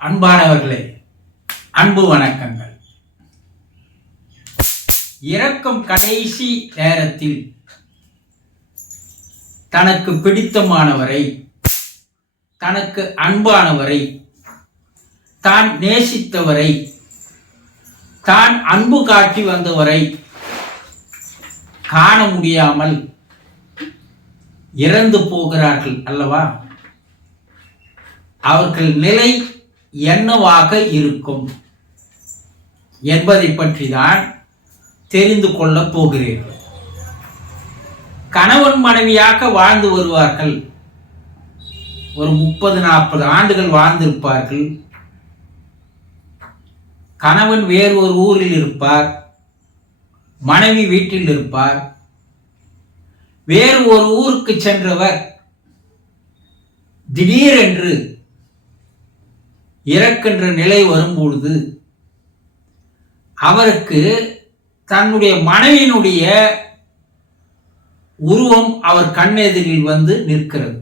அன்பானவர்களே அன்பு வணக்கங்கள். இறக்கும் கடைசி நேரத்தில் தனக்கு பிடித்தமானவரை தனக்கு அன்பானவரை தான் நேசித்தவரை தான் அன்பு காட்டி வந்தவரை காண முடியாமல் இறந்து போகிறார்கள் அல்லவா? அவர்கள் நிலை என்னவாக இருக்கும் என்பதை பற்றி தான் தெரிந்து கொள்ளப் போகிறீர்கள். கணவன் மனைவியாக வாழ்ந்து வருவார்கள். ஒரு முப்பது நாற்பது ஆண்டுகள் வாழ்ந்திருப்பார்கள். கணவன் வேறு ஒரு ஊரில் இருப்பார். மனைவி வீட்டில் இருப்பார். வேறு ஒரு ஊருக்கு சென்றவர் திடீரென்று இறக்கின்ற நிலை வரும்பொழுது அவருக்கு தன்னுடைய மனைவியினுடைய உருவம் அவர் கண்ணெதிரில் வந்து நிற்கிறது.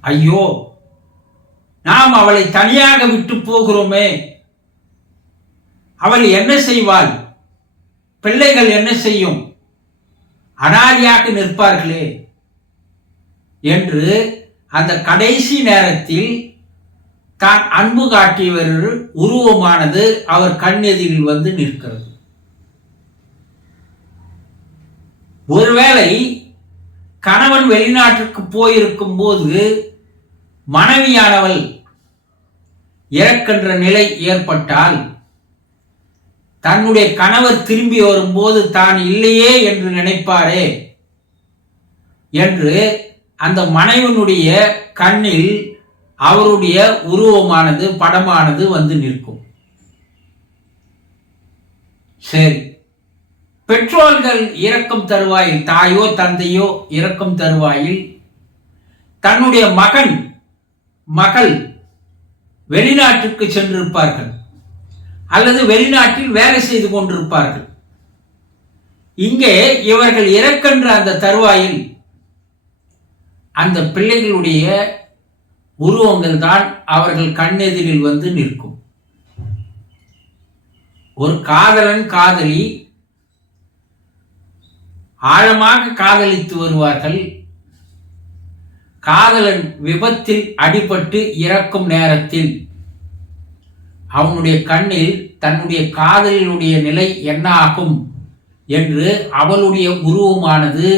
ஐயோ நாம் அவளை தனியாக விட்டு போகிறோமே. அவள் என்ன செய்வாள்? பிள்ளைகள் என்ன செய்யும்? அனாதியாக நிற்பார்களே என்று அந்த கடைசி நேரத்தில் தான் அன்பு காட்டியவர் உருவமானது அவர் கண்ணெதிரில் வந்து நிற்கிறது. ஒருவேளை கணவன் வெளிநாட்டிற்கு போயிருக்கும் போது மனைவியானவள் இறக்கின்ற நிலை ஏற்பட்டால் தன்னுடைய கணவர் திரும்பி வரும்போது தான் இல்லையே என்று நினைப்பாரே என்று அந்த மனைவனுடைய கண்ணில் அவருடைய உருவமானது படமானது வந்து நிற்கும். சரி. பெற்றோர்கள் இறக்கும் தருவாயில் தாயோ தந்தையோ இறக்கும் தருவாயில் தன்னுடைய மகன் மகள் வெளிநாட்டுக்கு சென்றிருப்பார்கள். அல்லது வெளிநாட்டில் வேலை செய்து கொண்டிருப்பார்கள். இங்கே இவர்கள் இறக்கின்ற அந்த தருவாயில் அந்த பிள்ளைகளுடைய உருவங்கள் தான் அவர்கள் கண்ணெதிரில் வந்து நிற்கும். ஒரு காதலன் காதலி ஆழமாக காதலித்து வருவார்கள். காதலன் விபத்தில் அடிபட்டு இறக்கும் நேரத்தில் அவனுடைய கண்ணில் தன்னுடைய காதலினுடைய நிலை என்ன ஆகும் என்று அவளுடைய உருவமானது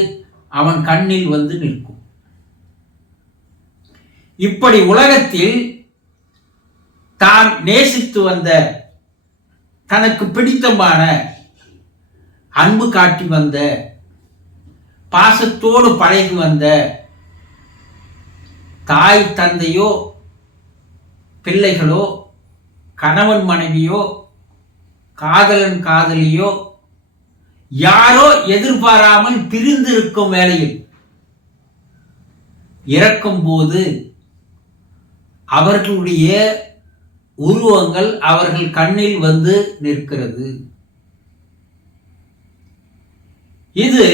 அவன் கண்ணில் வந்து நிற்கும். இப்படி உலகத்தில் தான் நேசித்து வந்த தனக்கு பிடித்தமான அன்பு காட்டி வந்த பாசத்தோடு பழகி வந்த தாய் தந்தையோ பிள்ளைகளோ கணவன் மனைவியோ காதலன் காதலியோ யாரோ எதிர்பாராமல் பிரிந்திருக்கும் வேளையில் இறக்கும் போது அவர்களுடைய உருவங்கள் அவர்கள் கண்ணில் வந்து நிற்கிறது. இது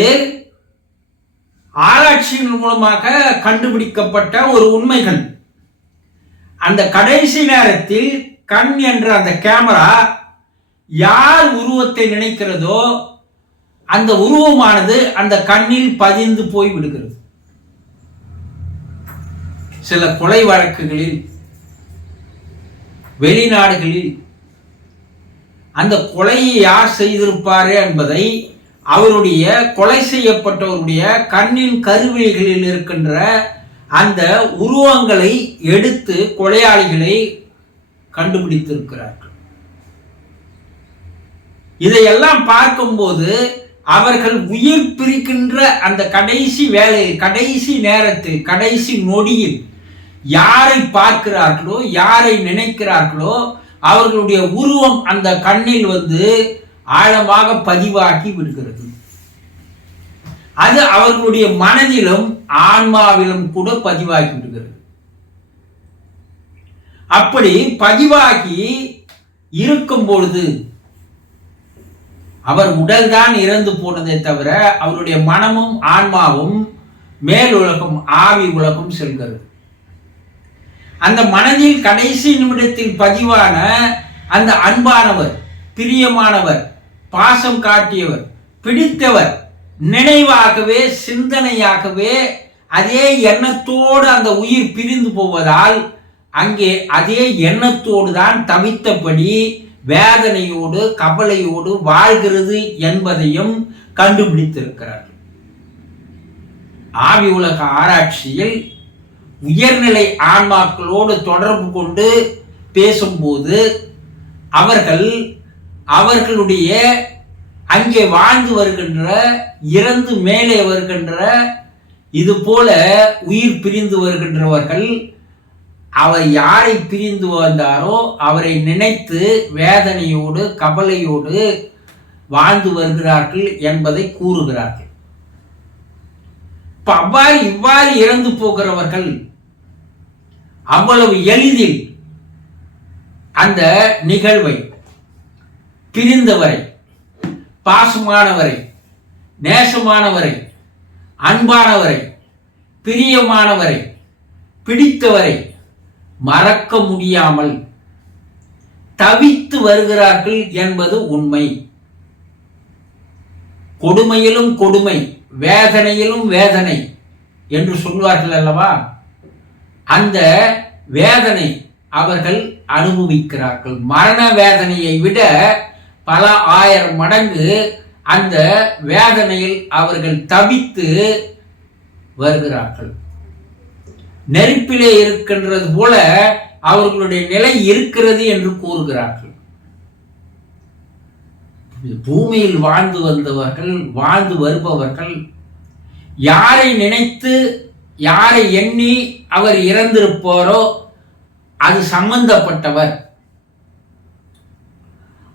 ஆராய்ச்சியின் மூலமாக கண்டுபிடிக்கப்பட்ட ஒரு உண்மைகள். அந்த கடைசி நேரத்தில் கண் என்ற அந்த கேமரா யார் உருவத்தை நினைக்கிறதோ அந்த உருவமானது அந்த கண்ணில் பதிந்து போய் விடுகிறது. சில கொலை வழக்குகளில் வெளிநாடுகளில் அந்த கொலையை யார் செய்திருப்பார் என்பதை அவருடைய கொலை செய்யப்பட்டவருடைய கண்ணின் கருவிகளில் இருக்கின்ற அந்த உருவங்களை எடுத்து கொலையாளிகளை கண்டுபிடித்திருக்கிறார்கள். இதையெல்லாம் பார்க்கும்போது அவர்கள் உயிர் பிரிக்கின்ற அந்த கடைசி வேலை கடைசி நேரத்தில் கடைசி நொடியில் யாரை பார்க்கிறார்களோ யாரை நினைக்கிறார்களோ அவர்களுடைய உருவம் அந்த கண்ணில் வந்து ஆழமாக பதிவாக்கி விடுகிறது. அது அவர்களுடைய மனதிலும் ஆன்மாவிலும் கூட பதிவாகி விடுகிறது. அப்படி பதிவாகி இருக்கும் பொழுது அவர் உடல்தான் இறந்து போனதை தவிர அவருடைய மனமும் ஆன்மாவும் மேல் உலகம் ஆவி உலகம் செல்கிறது. அந்த மனதில் கடைசி நிமிடத்தில் பதிவான அந்த அன்பானவர் பிரியமானவர் பாசம் காட்டியவர் பிடித்தவர் நினைவாகவே சிந்தனையாகவே அதே எண்ணத்தோடு அந்த உயிர் பிரிந்து போவதால் அங்கே அதே எண்ணத்தோடு தான் தவித்தபடி வேதனையோடு கவலையோடு வாழ்கிறது என்பதையும் கண்டுபிடித்திருக்கிறார் ஆவி உலக ஆராய்ச்சியில் உயர்நிலை ஆன்மாக்களோடு தொடர்பு கொண்டு பேசும்போது அவர்கள் அவர்களுடைய அங்கே வாழ்ந்து வருகின்ற இறந்து மேலே வருகின்ற இது போல உயிர் பிரிந்து வருகின்றவர்கள் அவர் யாரை பிரிந்து வந்தாரோ அவரை நினைத்து வேதனையோடு கவலையோடு வாழ்ந்து வருகிறார்கள் என்பதை கூறுகிறார்கள். அவ்வாறு இவ்வாறு இறந்து போகிறவர்கள் அவ்வளவு எளிதில் அந்த நிகழ்வை பிரிந்தவரை பாசமானவரை நேசமானவரை அன்பானவரை பிரியமானவரை பிடித்தவரை மறக்க முடியாமல் தவித்து வருகிறார்கள் என்பது உண்மை. கொடுமையிலும் கொடுமை வேதனையிலும் வேதனை என்று சொல்வார்கள் அல்லவா? அந்த வேதனை அவர்கள் அனுபவிக்கிறார்கள். மரண வேதனையை விட பல ஆயிரம் மடங்கு அந்த வேதனையில் அவர்கள் தவித்து வருகிறார்கள். நெருப்பிலே இருக்கின்றது போல அவர்களுடைய நிலை இருக்கிறது என்று கூறுகிறார்கள். பூமியில் வாழ்ந்து வந்தவர்கள் வாழ்ந்து வருபவர்கள் யாரை நினைத்து யாரை எண்ணி அவர் இறந்திருப்பாரோ அது சம்பந்தப்பட்டவர்.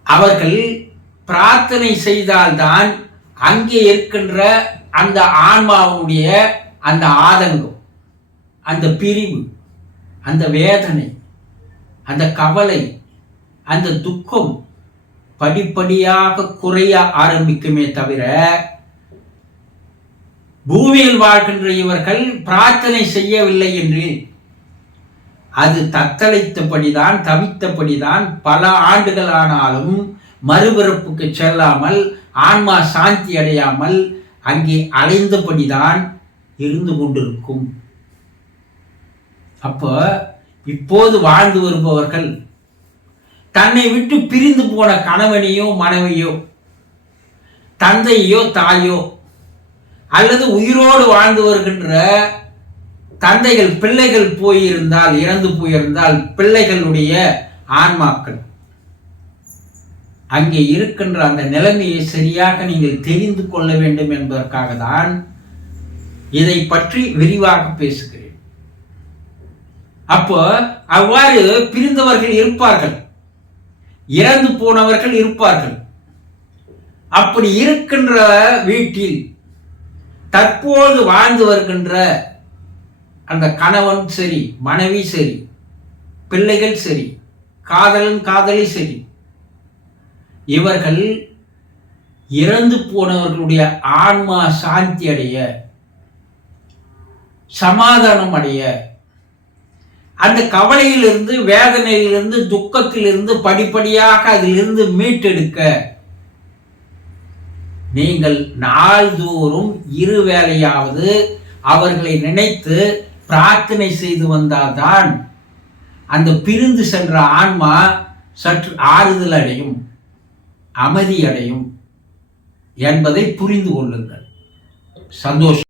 அவர்கள் பிரார்த்தனை செய்தால்தான் அங்கே இருக்கின்ற அந்த ஆன்மாவுடைய அந்த ஆதங்கம் அந்த பிரிவு அந்த வேதனை அந்த கவலை அந்த துக்கம் படிப்படியாக குறைய ஆரம்பிக்குமே தவிர பூமியில் வாழ்கின்ற இவர்கள் பிரார்த்தனை செய்யவில்லை என்று அது தத்தளித்தபடிதான் தவித்தபடிதான் பல ஆண்டுகள் ஆனாலும் மறுபிறப்புக்கு செல்லாமல் ஆன்மா சாந்தி அடையாமல் அங்கே அலைந்தபடிதான் இருந்து கொண்டிருக்கும். அப்போ இப்போது வாழ்ந்து வருபவர்கள் தன்னை விட்டு பிரிந்து போன கணவனையோ மனைவியோ தந்தையோ தாயோ அல்லது உயிரோடு வாழ்ந்து வருகின்ற தந்தைகள் பிள்ளைகள் போயிருந்தால் இறந்து போயிருந்தால் பிள்ளைகளுடைய ஆன்மாக்கள். அங்கே இருக்கின்ற அந்த நிலைமையை சரியாக நீங்கள் தெரிந்து கொள்ள வேண்டும் என்பதற்காக தான் இதை பற்றி விரிவாக பேசுகிறேன். அப்போ அவ்வாறு பிரிந்தவர்கள் இருப்பார்கள். இறந்து போனவர்கள் இருப்பார்கள். அப்படி இருக்கின்ற வீட்டில் தற்போது வாழ்ந்து வருகின்ற அந்த கணவன் சரி மனைவி சரி பிள்ளைகள் சரி காதலன் காதலி சரி இவர்கள் இறந்து போனவர்களுடைய ஆன்மா சாந்தி அடைய சமாதானம் அடைய அந்த கவலையிலிருந்து வேதனையிலிருந்து துக்கத்திலிருந்து படிப்படியாக அதிலிருந்து மீட்டெடுக்க நீங்கள் நாள்தோறும் இரு வேளையாவது அவர்களை நினைத்து பிரார்த்தனை செய்து வந்தால்தான் அந்த பிரிந்து சென்ற ஆன்மா சற்று ஆறுதல் அடையும் அமைதி அடையும் என்பதை புரிந்து கொள்ளுங்கள். சந்தோஷம்.